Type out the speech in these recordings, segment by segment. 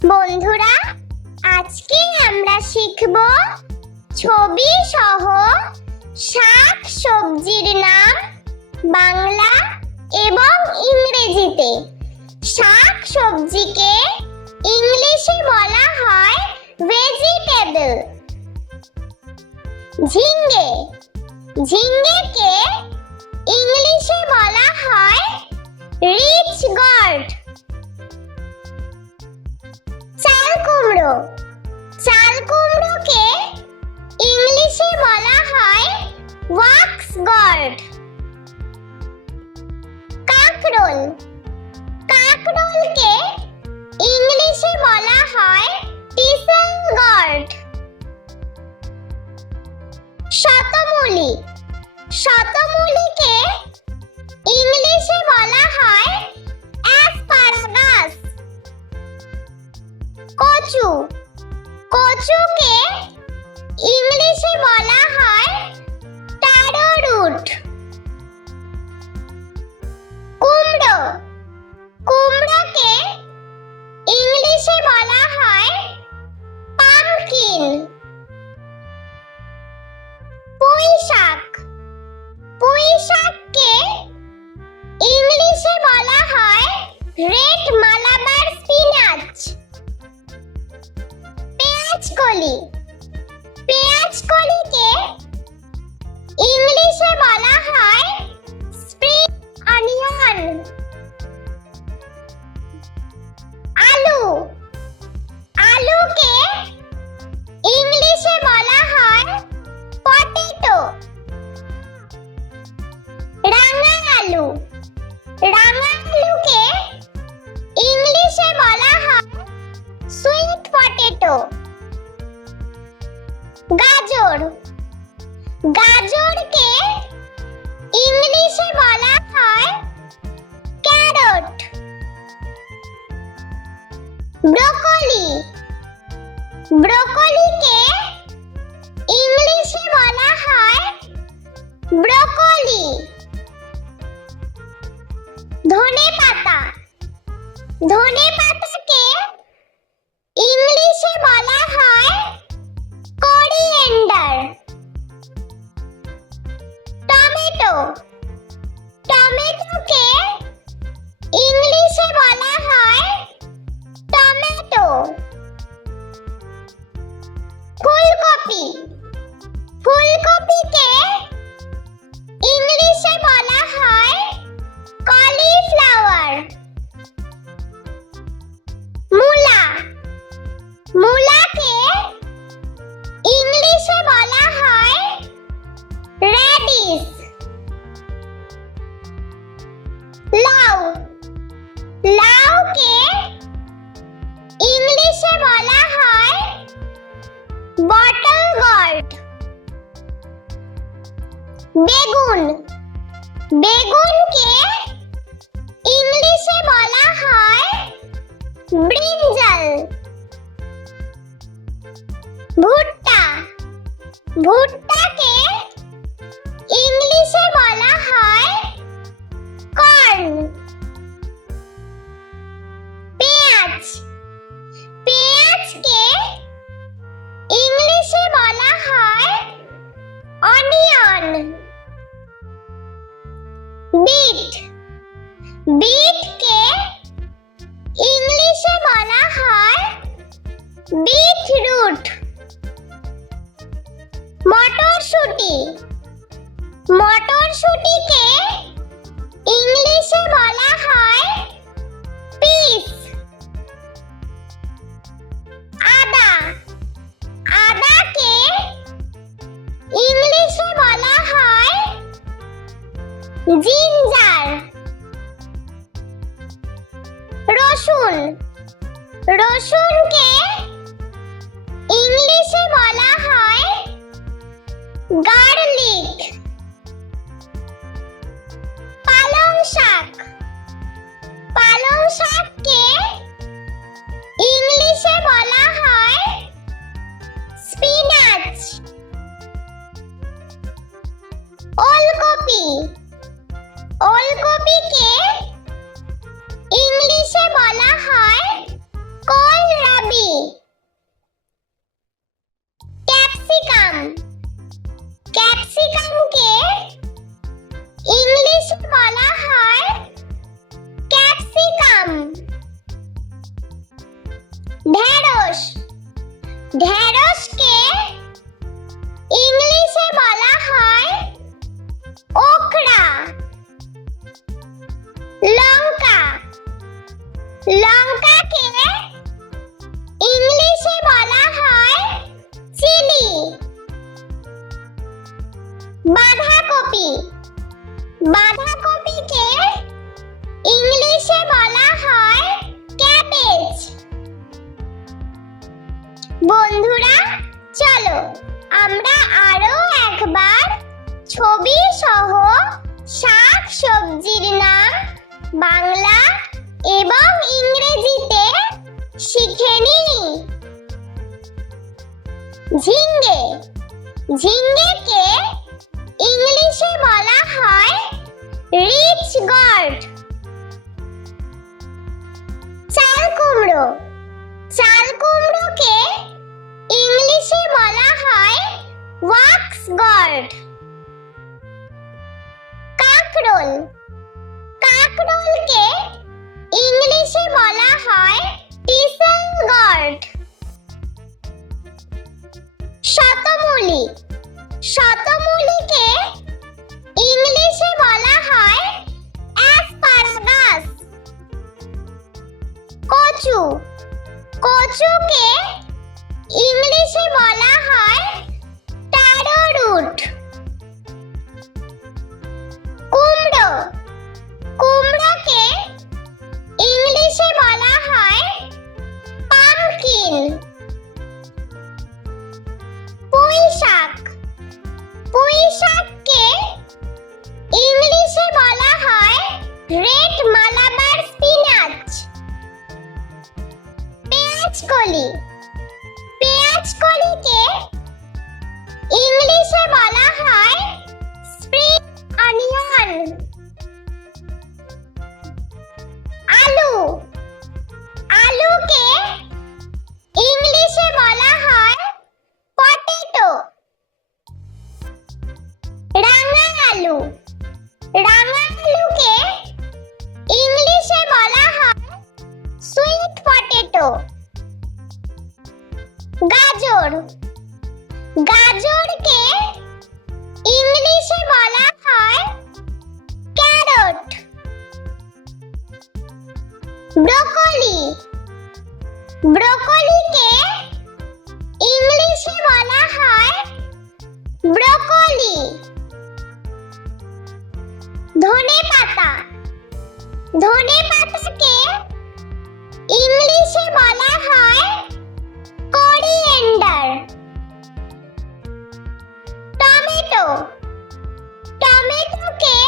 বন্ধুরা, আজকে আমরা শিখব ছবি সহ শাক সবজির নাম বাংলা এবং ইংরেজিতে। শাক সবজিকে ইংলিশে বলা হয় ভেজিটেবল। ঝিঙ্গে, ঝিঙ্গেকে ইংলিশে বলা হয় রিচ গর্ড। চাল কুমড়ো, চাল কুমড়োকে ইংলিশে বলা হয় ওয়াক্স গর্ড। কাঁকরোল, কাঁকরোলকে ইংলিশে বলা হয় টিসেল গর্ড। শতমূলি, শতমূলিকে ইংলিশে বলা হয় অ্যাসপারাগাস। কচু, কচুকে ইংলিশে বলা হয় ট্যারো রুট। কুমড়ো, কুমড়োকে ইংলিশে বলা হয় পামকিন। পুঁই শাক, পুঁই শাককে ইংলিশে বলা হয় রেড মালাবার স্পিনাচ। পেঁয়াজকলি, পেঁয়াজকলিকে ইংলিশে বলা হয় স্প্রিং অনিয়ন। আলু, আলুকে ইংলিশে বলা হয় পটেটো। রাঙা আলু, রাঙা আলুকে ইংলিশে বলা হয় সুইট পটেটো। গাজর, গাজরকে ইংলিশে বলা হয় ক্যারট। ব্রোকলি, ব্রোকলিকে ইংলিশে বলা হয় ব্রোকলি। ধনেপাতা, ধনেপাতাকে ইংলিশে বলা হয় কোরিয়েন্ডার। টমেটো, টমেটোকে ইংলিশে বলা হয় টমেটো। ফুলকপি, ফুলকপিকে ইংলিশে বলা হয় কলিফ্লাওয়ার। মূলা, মূলাকে ইংলিশে বলা হয় রেডিশ। লাউ, লাউকে ইংলিশে বলা হয় বটল গর্ড। বেগুন, বেগুনকে ইংলিশে বলা হয় ব্রিঞ্জাল। ভুট্টা, ভুট্টাকে ইংলিশে বলা হয় কর্ন। পেঁয়াজ, পেঁয়াজকে ইংলিশে বলা হয় অনিয়ন। বিট, বিটকে ইংলিশে বলা হয় বিটরুট। মটরশুঁটি, মটরশুঁটিকে ইংলিশে বলা হয় পিস। আদা, আদাকে ইংলিশে বলা হয় জিঞ্জার। রসুন, রসুনকে ইংলিশে বলা হয় গার্লিক। পালং শাক, পালং শাককে ইংলিশে বলা হয় স্পিনাচ। ওলকপি, ওলকপিকে ইংলিশে বলা হয় কোলরাবি। ক্যাপসিকামকে ইংলিশে বলা হয় ক্যাপসিকাম। ঢেঁড়স, ঢেঁড়সকে ইংলিশে বলা হয় ওকরা। লঙ্কা, লঙ্কাকে ইংলিশে বলা হয় চিলি। বাঁধাকপি, বাঁধাকপিকে ইংলিশে বলা হয় ক্যাবেজ। বন্ধুরা, চলো আমরা আরো একবার ছবি সহ শাক সবজির নাম বাংলা এবং ইংরেজিতে শিখে নিই। ঝিঙ্গে, ঝিঙ্গেকে ইংলিশে বলা হয় রিচ গর্ড। চাল কুমড়ো, চাল কুমড়োকে ইংলিশে বলা হয় ওয়াক্স গর্ড। কাঁকরোল, কাঁকরোলকে ইংলিশে বলা হয় টিসেল গর্ড। শতমূলি, শতমূলিকে ইংলিশে বলা হয় অ্যাসপারাগাস। কচু, কচুকে ইংলিশে বলা হয় ট্যারো রুট। কুমড়ো, কুমড়োকে ইংলিশে বলা হয় পামকিন। পুঁই শাক, পুঁই শাককে ইংলিশে বলা হয় রেড মালাবার স্পিনাচ। পেঁয়াজকলি, পেঁয়াজকলিকে ইংলিশে বলা হয় স্প্রিং অনিয়ন। আলু, আলুকে ইংলিশে বলা হয় পটেটো। রাঙা আলু, রাঙা আলুকে ইংলিশে বলা হয় সুইট পটেটো। গাজর, গাজরকে ইংলিশে বলা হয় ক্যারট। ব্রোকলি, ব্রোকলিকে ইংলিশে বলা হয় ব্রোকলি। ধনেপাতা, ধনেপাতাকে ইংলিশে বলা হয় কোরিয়েন্ডার। টমেটো, টমেটোকে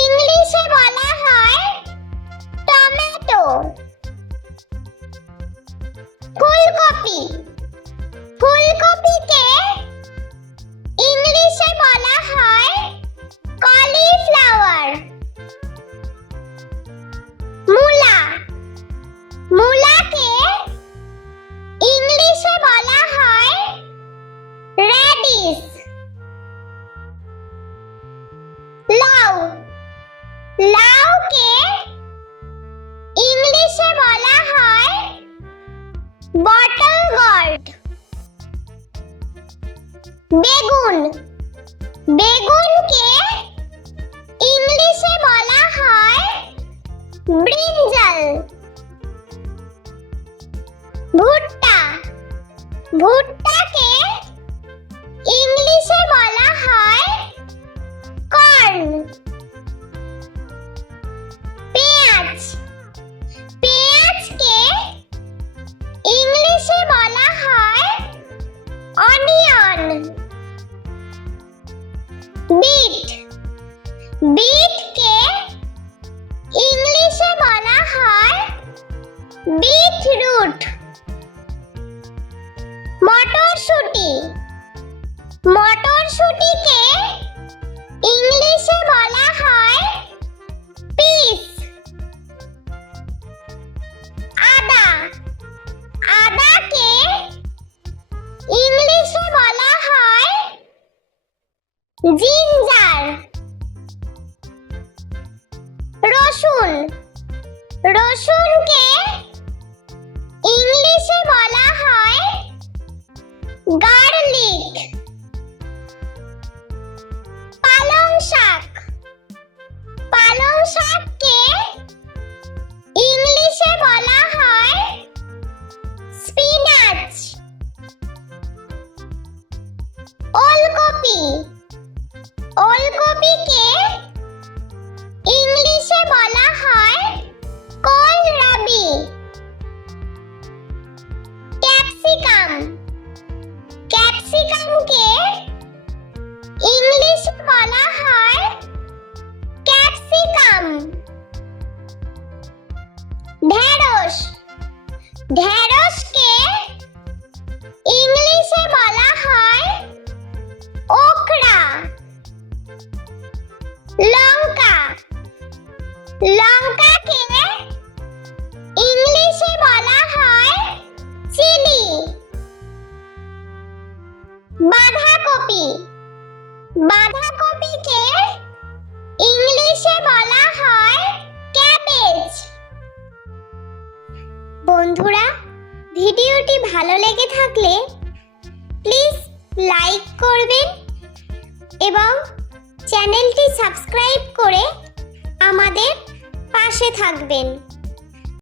ইংলিশে বলা হয় টমেটো। ফুলকপি, ফুলকপিকে ইংলিশে বলা হয় কলিফ্লাওয়ার। মূলা, মূলাকে ইংলিশে বলা হয় রেডিশ। লাউ, লাউকে ইংলিশে বলা হয় বটল গর্ড। বেগুন, বেগুনকে ইংলিশে বলা হয় ব্রিঞ্জাল। ভুট্টা, ভুট্টাকে ইংলিশে বলা হয় কর্ন। পেঁয়াজ, পেঁয়াজকে ইংলিশে বলা হয় অনিয়ন। বিট, বিটকে ইংলিশে বলা হয় বিটরুট। মটরশুঁটি, মটরশুঁটিকে ইংলিশে বলা হয় পিস। আদা, আদাকে ইংলিশে বলা হয় রসুন। রসুনকে ইংলিশে বলা হয় গার্লিক। পালং শাক। পালং শাককে ইংলিশে বলা হয় স্পিনাচ। ওলকপি। ওলকপিকে ইংলিশে বলা হয় কোলরাবি। ক্যাপসিকাম। ক্যাপসিকামকে ইংলিশে বলা হয় ক্যাপসিকাম। ঢেঁড়স। ঢেঁড়সকে ইংলিশে বলা হয় ওকরা। লঙ্কা। লঙ্কাকে ইংলিশে বলা হয় চিলি। বাঁধাকপি। বাঁধাকপিকে ইংলিশে বলা হয় ক্যাবেজ। বন্ধুরা, ভিডিওটি ভালো লেগে থাকলে প্লিজ লাইক করবেন এবং চ্যানেলটি সাবস্ক্রাইব করে আমাদের পাশে থাকবেন।